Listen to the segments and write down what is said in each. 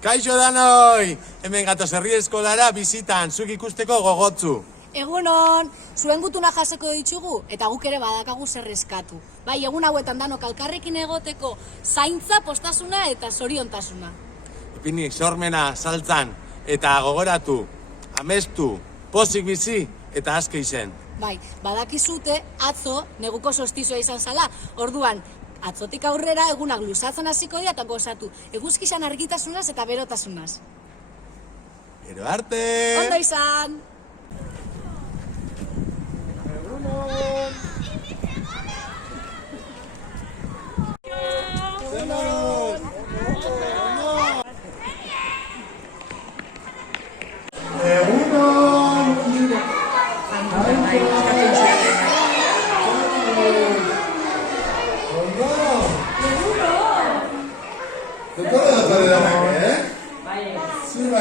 Kaixo danoi! Hemen gatoz herri eskolara bizitan, zuk ikusteko gogotzu. Egunon, zuen gutuna jasoko ditugu eta guk ere badakagu zer eskatu. Bai, egun hauetan danok elkarrekin egoteko zaintza, postasuna eta zoriontasuna. Ipini, sormena, saltzan, eta gogoratu, amestu, pozik bizi eta aske izen. Bai, badakizute atzo neguko solstizioa izan zala, orduan atzotik aurrera egunak luzatzen hasiko dira eta gozatu eguzkizan argitasunaz eta berotasunaz. Gero arte! Ondo izan!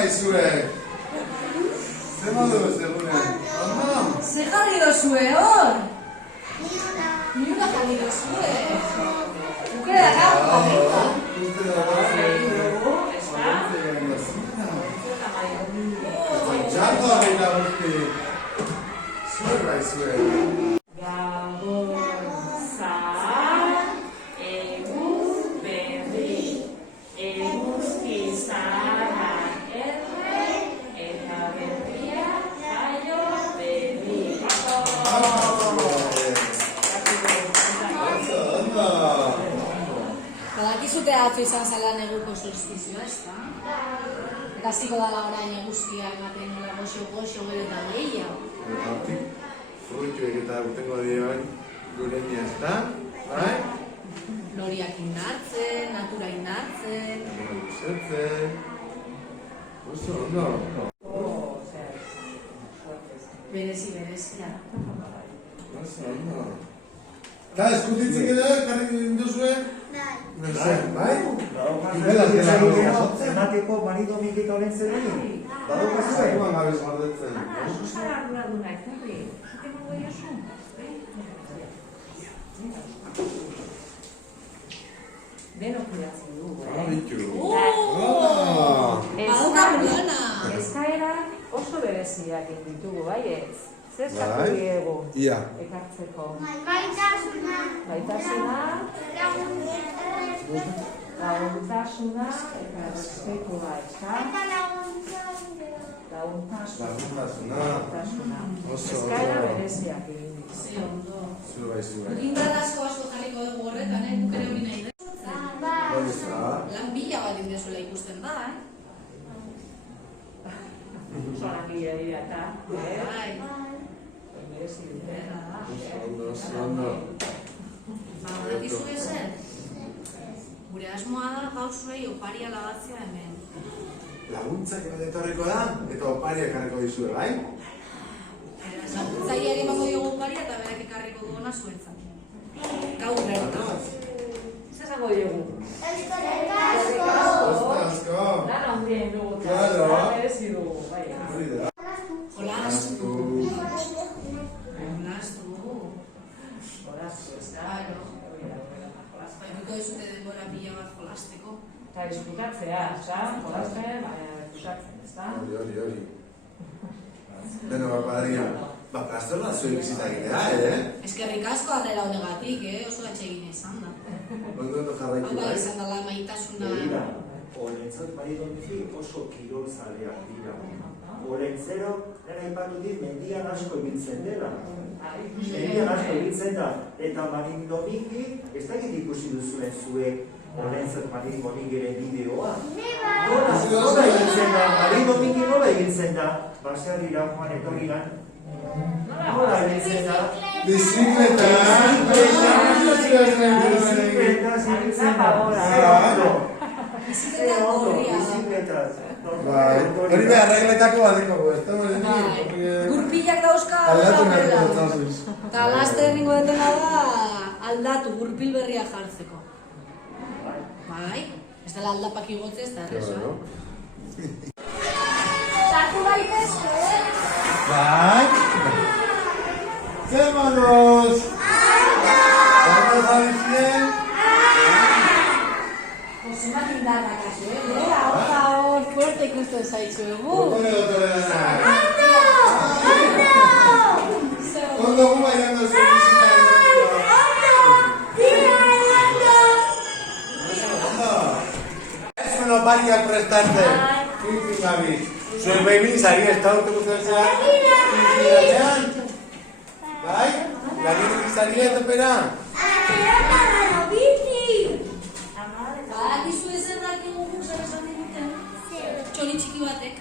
Zure. Zer moduz, egunen? Zer jarri dozue hor? Niruna jarri dozue. Ukere dakago jarrita. Txarto harrila guzti. Zure bai zure. Badakizute atzo izan zela neguko solstizioa, ezta? Eta ziko dala orain eguzkia ematen nola goxo gero eta gehiago. Eta hortik, fruituek eta gutengo dioen gureña, ezta? Bai? Loriak indartzen, natura indartzen. Luzetzen. Oso, ondo. Berezia. Oso, ondo. Eta eskutitzik edo, karri duzue? Bai? Emateko marido mikita horren zer egin? Badaukazu? Zaguan gabez gordetzen. Zara arduraduna, ezarri? Zuten nago diosu? Denok kudatzen dugu, Bitu. Badaukagu lana! Eskaerak oso bereziak ditugu, bai ez? Zer eskatu diegu Ia. ekartzeko? Gaitasuna. Gaitasuna, laguntasuna eta respetua, ezta? Eta Laguntasuna. Oso, Eskaera ondo. bereziak egin ditugu. Ze ondo. Zure bai, zure. Indar asko jarriko dugu horretan, guk ere hori nahi dut. Hori za. Lan bila bat indezuela ikusten da, Zonak dira eta, Bai. berezi dute. Oso, ondo. Badakizu ezen? Gure asmoa da gaur zuei oparia lagatzea hemen. Laguntzak etorriko da, eta opariak karriko dizue, bai? Laguntzaileari emango diogu oparia eta berak ekarriko duena zuentzat. Gaur bertan. Zer zango diogu? Asko. Lan handien dugu, Claro. lan berezi dugu, bai. Hori da. Jolastu. Jolastu, ez da? Baituko dizute denbora pila bat jolasteko. Eta diskutatzea, ez da? Jolasten, baina diskutatzen, ez da? Hori. Beno, bapadia. Kastorra zuen bizita egitea, Eskerrik asko harrera honegatik, oso atsegin izan da. Ondo jarraitu, Hau bai bai? izan dela maitasuna. Begira, horrentzat marido miki oso kirol zaleak dira. Horrentzero, gara ipatu dit, mendian asko ibiltzen dela. Mendian asko ibiltzen da. Eta marido miki, ez dakit ikusi duzuen zuek horrentzat marido mikiren bideoa. Nola ibiltzen da, marido miki nola ibiltzen da? Baserrira, joan etorriran. Nola ibiltzen da? Bizikleta! Bizikleta gorria da. Bizikletaz. Hori behar regletako badeko, ez da? Gurpilak dauzka Aldatu horrela. nahiko dut, Eta laste erringo detena da aldatu gurpil berria jartzeko. Bai, ez dela aldapak igotze ez da errezoa. Sartu daitezke, Bai? Zer moduz? Zer zabizien? Pues ematen da, kasu, Lea, hor da hor. beste ikusten zaitzuegu. Dotore dana. Ondo gu baiando zuen bizita ez bueno baiak prestarte. Finfin gabiz. Zuen behin zari ez da urte guztatzea. Finfinatean. Bai? Gagin izari ez epera? Badakizu ezer dakigu guk zer esan diguten? Txori txiki batek.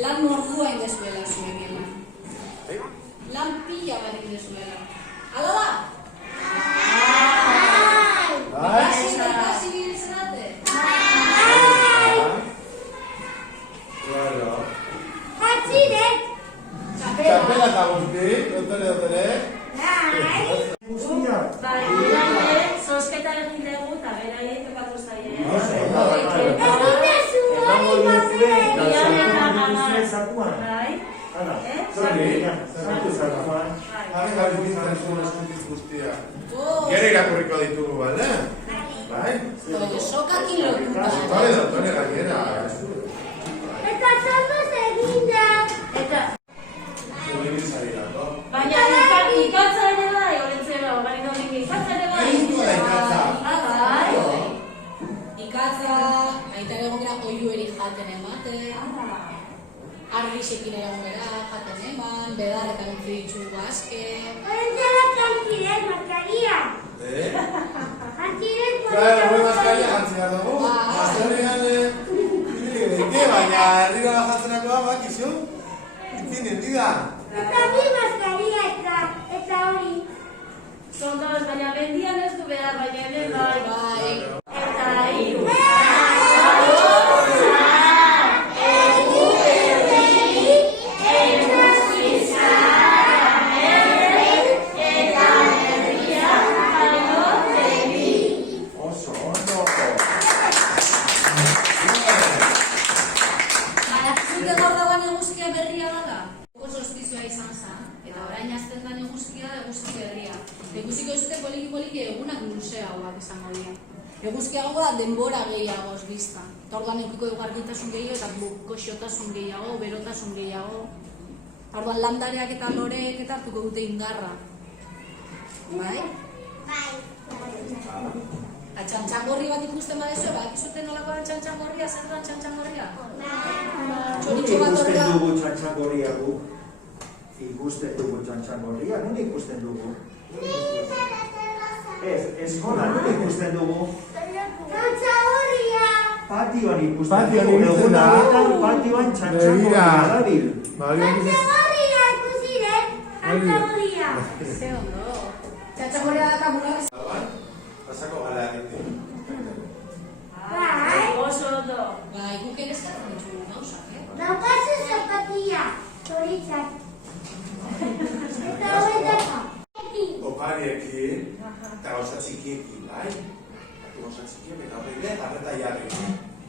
Lan mordua indezuela zuen gela. Lan pila bat indezuela. Hala da? Ikasi bilizate? Claro. Txapela. Txapela eta guzti, dotore. Guztia. Zosketa egin dugu eta beraiek topatu zaie. Bai. Haren gabiz biztan zuen eskuntiz guztia. Gero irakurriko ditugu, bale? Bai? Sokak ilotuta. Dotore gainera. Zuen bizari dago. Baina ikatza ere bai, olentzero, gari donik ikatza ere bai. Eintua da ikatza. Bai. Ikatza, aitar egon gara oiueri jaten ematen. Argisekin egon gara jaten eman, bedarretan utzi ditugu aske. Claro, hori maskaria jantzia dugu. Maskarian, baina herrira jatzerakoa bakizu. Itzinen, diga. Son dos, baina mendian ez du behar, baina hemen bai. Bai. Eta hiru. Oso, ondo. Zute gaur dagoen eguzkia berria dela? Solstizioa izan zen, eta orain hasten da eguzkia da eguzki berria. Ikusiko zute poliki egunak luzeagoak izango dira. Eguzkiago da denbora gehiagoz bizta. Eta orduan eukiko dugu argitasun gehiago eta goxotasun gehiago, berotasun gehiago. Orduan landareak eta loreek eta hartuko dute indarra. Bai? Txantxangorri bat ikusten badezu, bakizute nolako da txantxangorria, zer da txantxangorria? Txoritxo bat Ikusten horrela. dugu txantxangorria guk. Ikusten dugu txantxangorria, non ikusten dugu? Eskolan, non ikusten dugu? Patioan ikusten Patioan dugu. ikusten da. Egunetan patioan txantxangorria dabil. Ze ondo. Txantxangorria da kamura. Pasako gara egiten. Oso ondo. Bai, guk ere eskatzen ditugu gauzak, Opariekin eta gauza txikiekin, bai? Gauza txikiekin eta horri ere arreta jarri,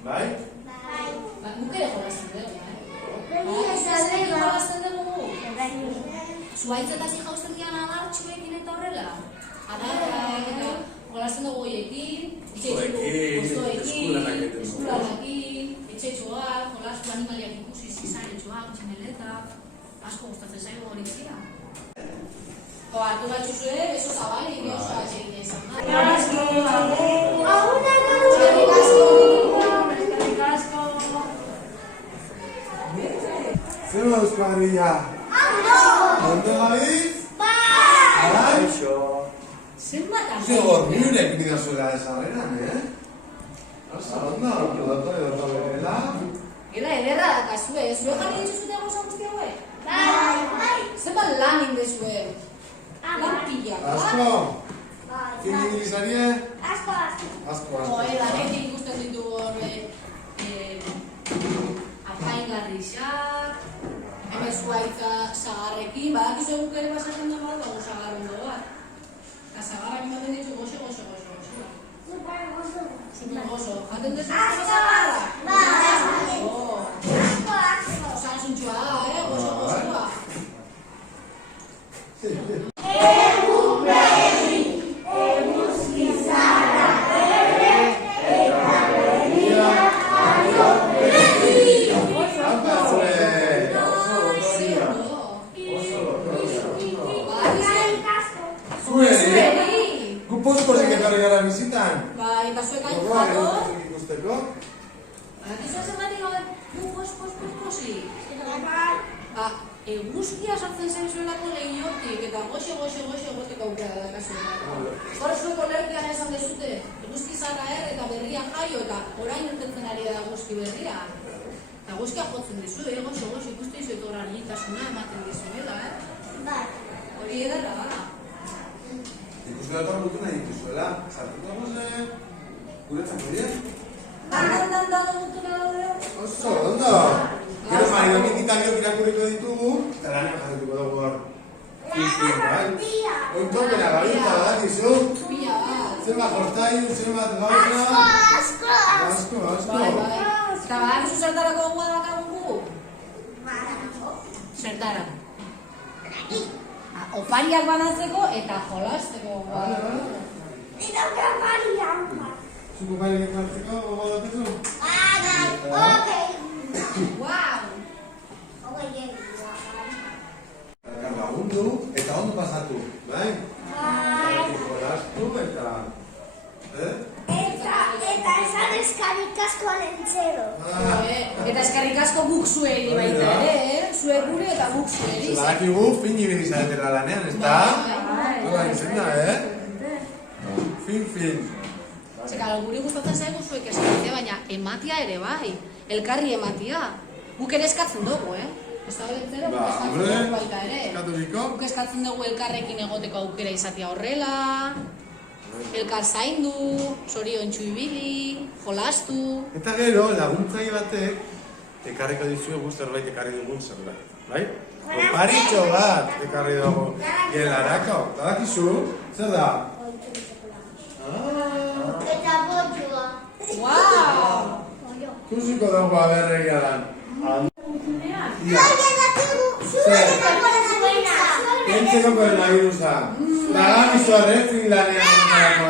bai? Ba, guk ere jolazten dugu, Zerrekin jolazten dugu. Zuaitzetasi jausten dian adartxuekin eta horrela. Adarrak eta jolazten dugu goiekin, eskularakin, etxetxoak, jolastu animaliak ikusi zizan, etxoak, tximeleta, asko gustatzen zaigu hori zira. Hartu batxuzue, beso zabalik, oso atxekin izan. Eskerrik asko. Zer moduz kuadrilla? Ondo gabiz? Bai! Zenbat Ze gormiurek bidazuela esaberan, Oso, ondo, dotore, ela? Era ederra dakazue, zue jarri dituzute gauza guzti hauek? Zenbat lan indezue? Lan pila, Asko? Zindin gizarie? Asko. Asko. Danetik ikusten ditu horre apaingarrixak, hemen zuaitza zagarrekin, badakizu eguk ere pasatzen dago dago zagar ondo bat. Eta zagarrak ematen ditu gozo. Super gozo. Jaten dezu zagarra? Osan zuntxua da, gozoa. Zuei! Gu pozik etorri gara bizitan. Bai, eta zuek hain Gogoa, jato. ikusteko. Badakizu zergatik gabe, pozik. Eguzkia sartzen zen zuelako lehiotik, eta goxe egoteko aukera da kasuetan. Hor zueko lerkian esan dezute, eguzki zara eta berria jaio, eta orain urtetzen ari da eguzki berria. Eta eguzkia jotzen dizu, goxe ikusten dizu eta horan lintasuna ematen dizuela, Bai. Hori edarra da. Ikusten dator mutu nahi dituzuela. Sartuko dagoz, guretzako dira? Dan gutuna daude. Oso, ondo. Gero Mario Minditalio irakurriko ditugu, eta lanen jarrituko dugu hor. Ointopera gabiltza badakizu. Pila bat. Zenbat jostailu, zenbat gauza. Asko. Bai. Eta badakizu zertarako gogoa dakagu? Zertarako. Opariak banatzeko eta jolasteko gogoa dakagu. Zuko bailekin hartzeko gogo dakizu? Wow! Lagundu eta ondo pasatu, bai? Jolastu eta... Eta esan eskarrik asko alentzero. Eta eskerrik asko guk zuei baita ere, zuek gure eta guk zuei. Badakigu fin ibili zaretela lanean, ez da? Nola izan da, Fin. Zeka, guri gustatzen zaigu zuek eskatzea, baina ematia ere bai. Elkarri ematia. Guk ere eskatzen dugu, Ez da belentzero, guk eskatzen dugu baita ere. Eskatuliko. Guk eskatzen dugu elkarrekin egoteko aukera izatea horrela, elkar zaindu, zoriontsu ibili, jolastu. Eta gero, laguntzaile batek ekarriko dizue zerbait ekarri dugun zerbait, bai? Oparitxo bat ekarri dugu gelarako. Badakizu, zer da? Eta botxua. Wow! Kusiko dugu aberregia dan. Entzeko koronavirusa. Lagamizu Finlandian entzako,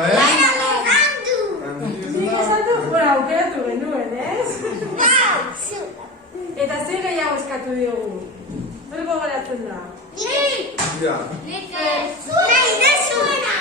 Nik esan du, aukeratu genuen, Eta zer gehiago eskatu diogu? Zer gogoratzen da? Nik! Ja. Nik! Nahi,